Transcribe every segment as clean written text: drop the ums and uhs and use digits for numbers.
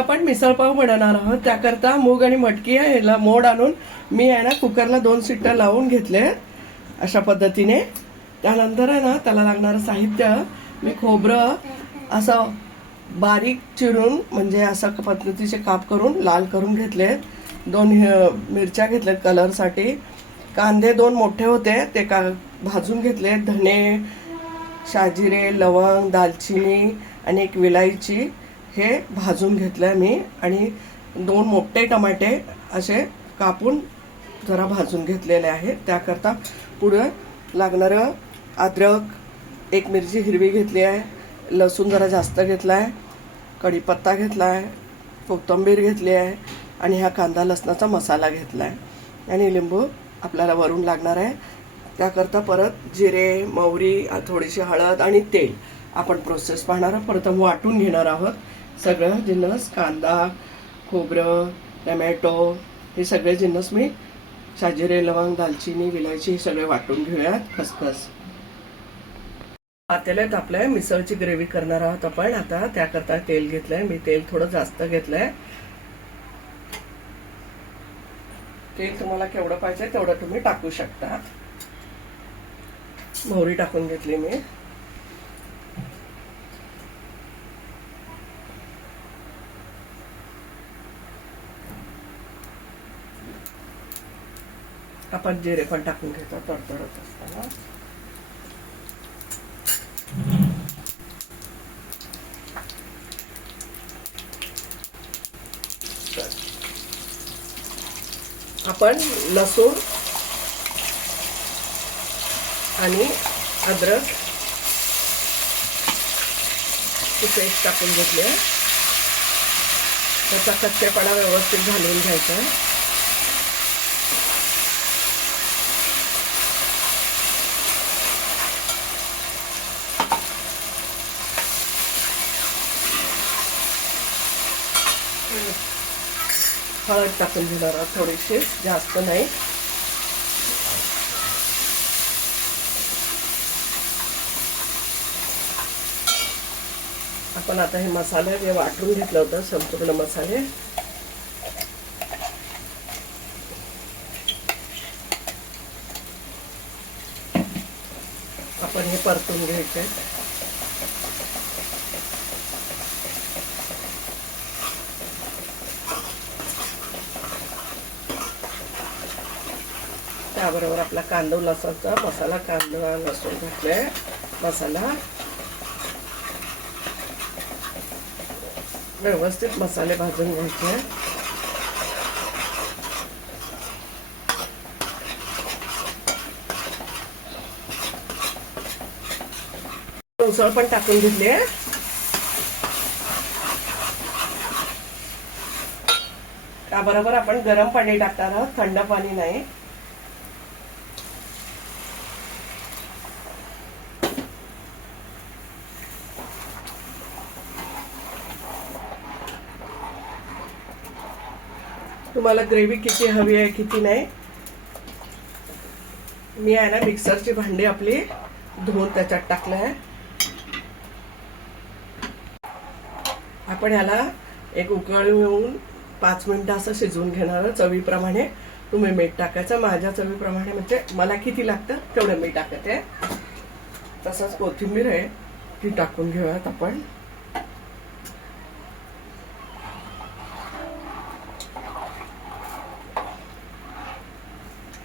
आपण मिसळपाव बनवणार आहोत. त्याकरता मूग आणि मटकी याला मोड आणून मी आहे ना कुकरला 2 शिट्ट्या लावून घेतले अशा पद्धतीने. त्यानंतर आहे ना त्याला लागणारं साहित्य मी खोबरं असं बारीक चिरून म्हणजे असं पद्धतीचे काप करून लाल करून घेतले. 2 मिरच्या घेतल्यात कलरसाठी. कांदे 2 मोठे होते ते भाजून घेतले. धने, शाजिरे, लवंग, दालचिनी आणि 1 विलायची हे भाजून घेतलंय मी. आणि 2 मोठे टमाटे असे कापून जरा भाजून घेतलेले आहेत. त्याकरता पुढे लागणारं अद्रक, 1 मिरची हिरवी घेतली आहे, लसूण जरा जास्त घेतला आहे, कढीपत्ता घेतला आहे, कोथिंबीर घेतली आहे आणि हा कांदा लसणाचा मसाला घेतला आहे आणि लिंबू आपल्याला वरून लागणार आहे. त्याकरता परत जिरे, मोहरी, थोडीशी हळद आणि तेल आपण प्रोसेस पाहणार आहोत. प्रथम वाटून घेणार आहोत सगळं जिन्नस. कांदा, खोबरं, टमॅटो हे सगळे जिन्नस मी शाजिरे, लवंग, दालचिनी, विलायची हे सगळे वाटून घेऊयात. खसखस पातेल्यात आपल्या मिसळची ग्रेव्ही करणार आहोत आपण. आता त्याकरता तेल घेतलंय मी. तेल थोडं जास्त घेतलंय. तेल तुम्हाला केवढं पाहिजे तेवढं तुम्ही टाकू शकता. मोहरी टाकून घेतली मी. आपण जिरे पण टाकून घेतो तडतडत असताना. आपण लसूण आणि अद्रक ची पेस्ट टाकून घेतली आहे. त्याचा कच्चेपणा व्यवस्थित घालून घ्यायचा आहे. हळद टाकून घेणार आहोत थोडीशी, जास्त नाही. आपण आता हे मसाले जे वाटून घेतलं होतं संपूर्ण मसाले आपण हे परतून घ्यायचे. त्याबरोबर आपला कांदा लसूणचा मसाला, कांदा लसूण घातलाय मसाला. व्यवस्थित मसाले भाजून घ्यायचे. उसळ पण टाकून घेतली आहे. त्याबरोबर आपण गरम पाणी टाकणार आहोत, थंड पाणी नाही. तुम्हाला ग्रेव्ही किती हवी आहे किती नाही. मी आहे ना मिक्सरची भांडी आपली धुवून त्याच्यात टाकलं आहे. आपण ह्याला एक उकळी येऊन 5 मिनिटं असं शिजवून घेणार. चवीप्रमाणे तुम्ही मीठ टाकायचं. माझ्या चवीप्रमाणे म्हणजे मला किती लागतं तेवढं मीठ टाकायचं. तसंच कोथिंबीर आहे ती टाकून घेऊयात आपण.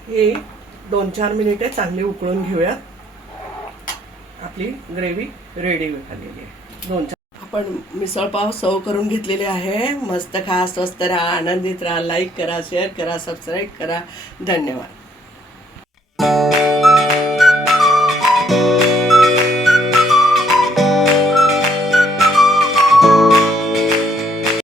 हे 2-4 मिनिटे चांगली उकळून घेऊयात. आपली ग्रेव्ही रेडी झालेली आहे. 2-4 आपण मिसळपाव सर्व करून घेतलेले आहे. मस्त खा, स्वस्त राहा, आनंदित राहा. लाईक करा, शेअर करा, सबस्क्राईब करा. धन्यवाद.